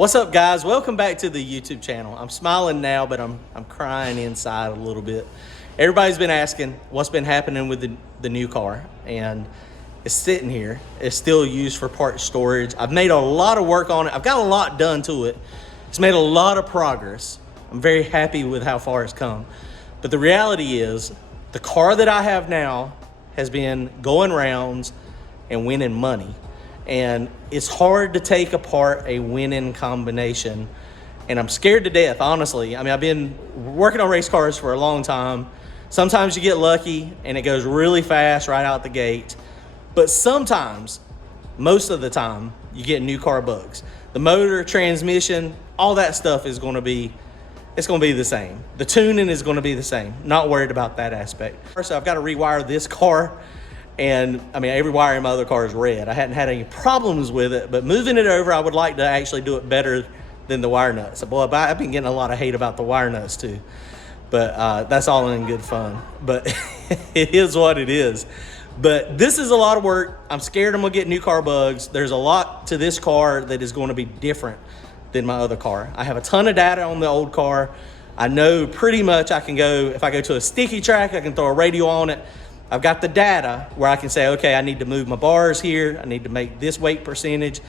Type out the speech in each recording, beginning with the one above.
What's up, guys? Welcome back to the YouTube channel. I'm smiling now, but I'm crying inside a little bit. Everybody's been asking what's been happening with the new car, and it's sitting here. It's still used for part storage. I've made a lot of work on it. I've got a lot done to it. It's made a lot of progress. I'm very happy with how far it's come. But the reality is, the car that I have now has been going rounds and winning money. And it's hard to take apart a winning combination. And I'm scared to death, honestly. I mean, I've been working on race cars for a long time. Sometimes you get lucky and it goes really fast right out the gate. But sometimes, most of the time, you get new car bugs. The motor, transmission, all that stuff is going to be, it's going to be the same. The tuning is going to be the same. Not worried about that aspect. So I've got to rewire this car. And I mean, every wire in my other car is red. I hadn't had any problems with it, but moving it over, I would like to actually do it better than the wire nuts. Boy, I've been getting a lot of hate about the wire nuts too, but that's all in good fun. But it is what it is. But this is a lot of work. I'm scared I'm gonna get new car bugs. There's a lot to this car that is going to be different than my other car. I have a ton of data on the old car. I know pretty much I can go, if I go to a sticky track, I can throw a radio on it. I've got the data where I can say, okay, I need to move my bars here. I need to make this weight percentage.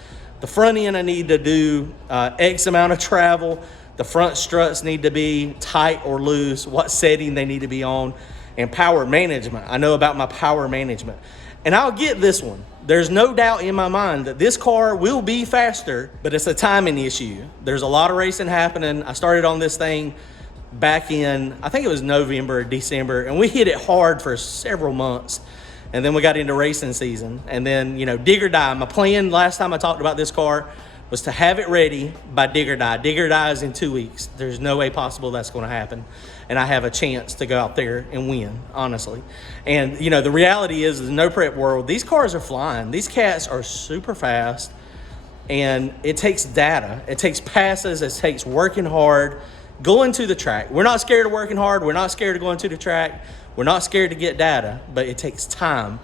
The front end, I need to do X amount of travel. The front struts need to be tight or loose, what setting they need to be on, and power management. I know about my power management. And I'll get this one. There's no doubt in my mind that this car will be faster, but it's a timing issue. There's a lot of racing happening. I started on this thing back in, I think it was November or December, and we hit it hard for several months. And then we got into racing season. And then, you know, dig or die. My plan last time I talked about this car was to have it ready by dig or die. Dig or die is in 2 weeks. There's no way possible that's going to happen. And I have a chance to go out there and win, honestly. And, you know, the reality is, in the no prep world, these cars are flying. These cats are super fast. And it takes data. It takes passes. It takes working hard. Going to the track. We're not scared of working hard. We're not scared of going to the track. We're not scared to get data, but it takes time.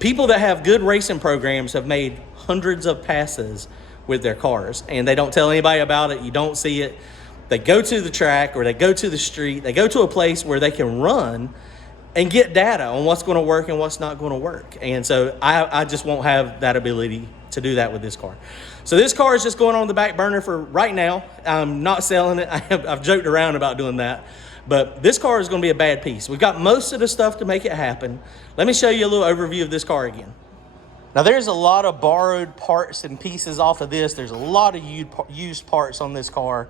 People that have good racing programs have made hundreds of passes with their cars, and they don't tell anybody about it. You don't see it. They go to the track or they go to the street. They go to a place where they can run and get data on what's going to work and what's not going to work. And so I just won't have that ability to do that with this car. So this car is just going on the back burner for right now. I'm not selling it. I've joked around about doing that. But this car is going to be a bad piece. We've got most of the stuff to make it happen. Let me show you a little overview of this car again. Now, there's a lot of borrowed parts and pieces off of this. There's a lot of used parts on this car.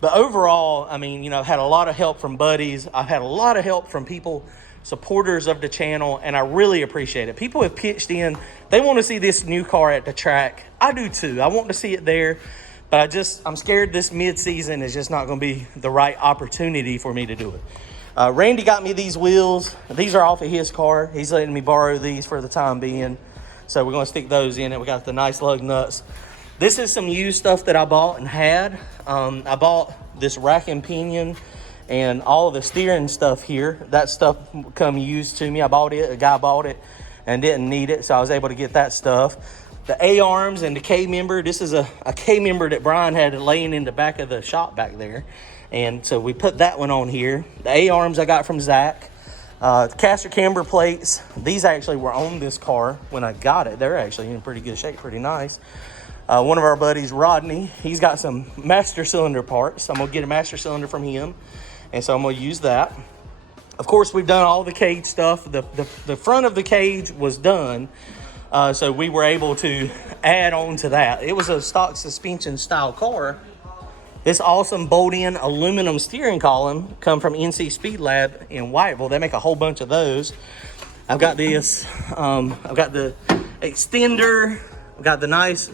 But overall, I mean, you know, I've had a lot of help from buddies. I've had a lot of help from people, supporters of the channel, and I really appreciate it. People have pitched in. They want to see this new car at the track. I do too. I want to see it there, but I'm scared this mid-season is just not going to be the right opportunity for me to do it. Randy got me these wheels. These are off of his car. He's letting me borrow these for the time being, so we're going to stick those in it. We got the nice lug nuts. This is some used stuff that I bought and had. I bought this rack and pinion and all of the steering stuff here. That stuff come used to me. I bought it. A guy bought it and didn't need it, so I was able to get that stuff. The A-arms and the K-member. This is a K-member that Brian had laying in the back of the shop back there. And so we put that one on here. The A-arms I got from Zach. The caster camber plates. These actually were on this car when I got it. They're actually in pretty good shape, pretty nice. One of our buddies, Rodney, he's got some master cylinder parts. I'm going to get a master cylinder from him. And so I'm going to use that. Of course, we've done all the cage stuff. The front of the cage was done. So we were able to add on to that. It was a stock suspension style car. This awesome bolt-in aluminum steering column come from NC Speed Lab in Whiteville. They make a whole bunch of those. I've got this. I've got the extender. I've got the nice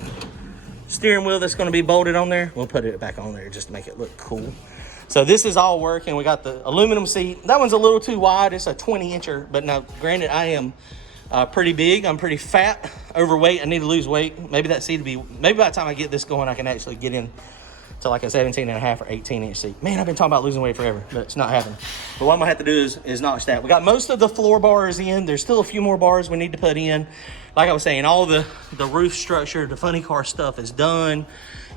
steering wheel that's going to be bolted on there. We'll put it back on there just to make it look cool. So this is all working. We got the aluminum seat. That one's a little too wide. It's a 20-incher. But now, granted, I am pretty big. I'm pretty fat, overweight. I need to lose weight. Maybe that seat will be, maybe by the time I get this going, I can actually get in to like a 17.5 or 18-inch seat. Man, I've been talking about losing weight forever, but it's not happening. But what I'm gonna have to do is notch that. We got most of the floor bars in. There's still a few more bars we need to put in. Like I was saying, all the roof structure, the funny car stuff is done.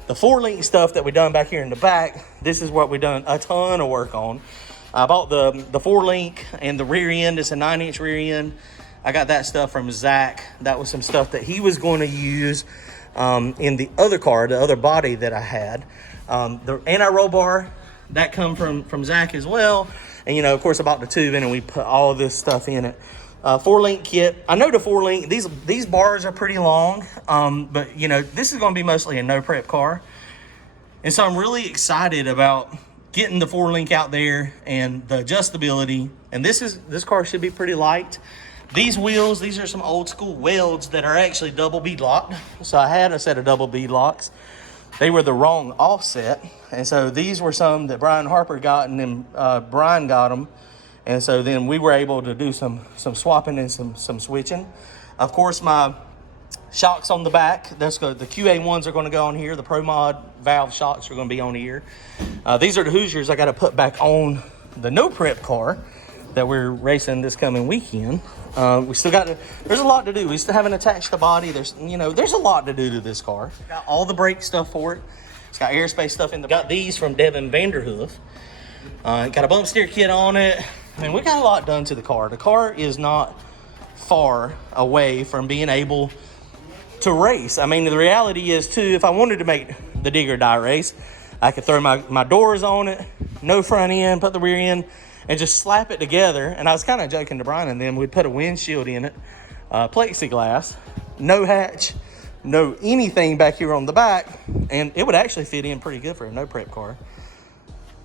The 4-link stuff that we done back here in the back, this is what we done a ton of work on. I bought the 4-link and the rear end. It's a 9-inch rear end. I got that stuff from Zach. That was some stuff that he was going to use in the other car, the other body that I had. The anti-roll bar, that come from Zach as well. And, you know, of course, I bought the tubing and we put all of this stuff in it. 4-link kit. I know the 4-link, these bars are pretty long, but, you know, this is going to be mostly a no-prep car. And so I'm really excited about getting the 4-link out there and the adjustability. And this car should be pretty light. These wheels, these are some old school welds that are actually double bead locked. So I had a set of double bead locks. They were the wrong offset. And so these were some that Brian Harper got, and then Brian got them. And so then we were able to do some swapping and some switching. Of course, my shocks on the back, the QA ones are going to go on here. The Pro Mod valve shocks are going to be on here. These are the Hoosiers I got to put back on the no prep car that we're racing this coming weekend. We still got to, there's a lot to do. We still haven't attached the body. There's a lot to do to this car. Got all the brake stuff for it. It's got airspace stuff in the, got these from Devin Vanderhoof. Got a bump steer kit on it. I mean, we got a lot done to the car. The car is not far away from being able to race. I mean, the reality is too, if I wanted to make the dig or die race, I could throw my doors on it, no front end, put the rear end, and just slap it together. And I was kind of joking to Brian and them, we'd put a windshield in it, plexiglass, no hatch, no anything back here on the back, and it would actually fit in pretty good for a no prep car.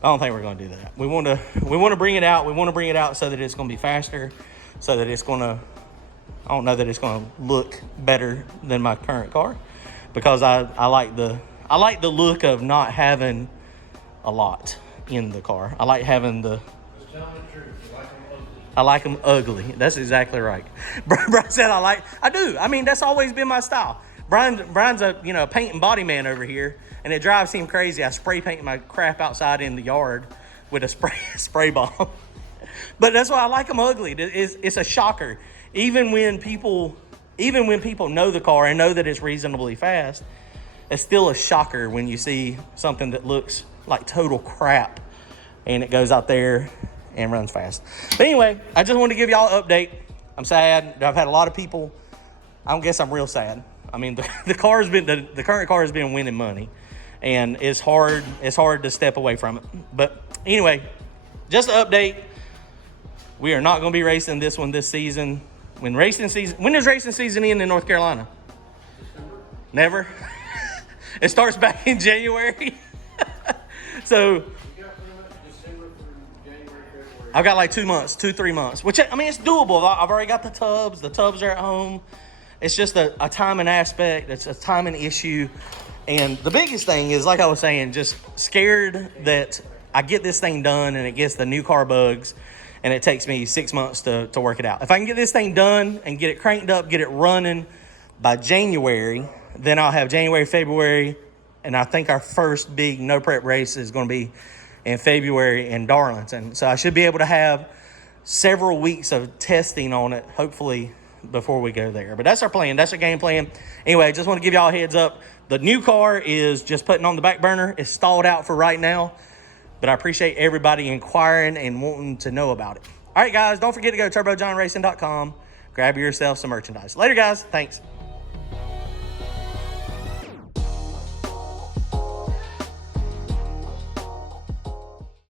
I don't think we're going to do that. We want to bring it out. We want to bring it out so that it's going to be faster, so that it's going to, I don't know that it's going to look better than my current car, because I like the look of not having a lot in the car. I like having the, I like them ugly. That's exactly right. Brian said I do. I mean, that's always been my style. Brian's a paint and body man over here, and it drives him crazy. I spray paint my crap outside in the yard with a spray bomb. But that's why I like them ugly. It's a shocker. Even when people know the car and know that it's reasonably fast, it's still a shocker when you see something that looks like total crap and it goes out there and runs fast. But anyway, I just wanted to give y'all an update. I'm sad. I've had a lot of people. I don't guess I'm real sad. I mean, the current car has been winning money, and it's hard to step away from it. But anyway, just an update. We are not going to be racing this one this season. When does racing season end in North Carolina? December. Never. It starts back in January. So I've got like 2-3 months, which, I mean, it's doable. I've already got the tubs. The tubs are at home. It's just a timing aspect. It's a timing issue. And the biggest thing is, like I was saying, just scared that I get this thing done and it gets the new car bugs and it takes me 6 months to work it out. If I can get this thing done and get it cranked up, get it running by January, then I'll have January, February, and I think our first big no prep race is going to be in February in Darlington. So I should be able to have several weeks of testing on it, hopefully, before we go there. But that's our plan. That's our game plan. Anyway, just want to give y'all a heads up. The new car is just putting on the back burner. It's stalled out for right now. But I appreciate everybody inquiring and wanting to know about it. All right, guys, don't forget to go to turbojohnracing.com. Grab yourself some merchandise. Later, guys. Thanks.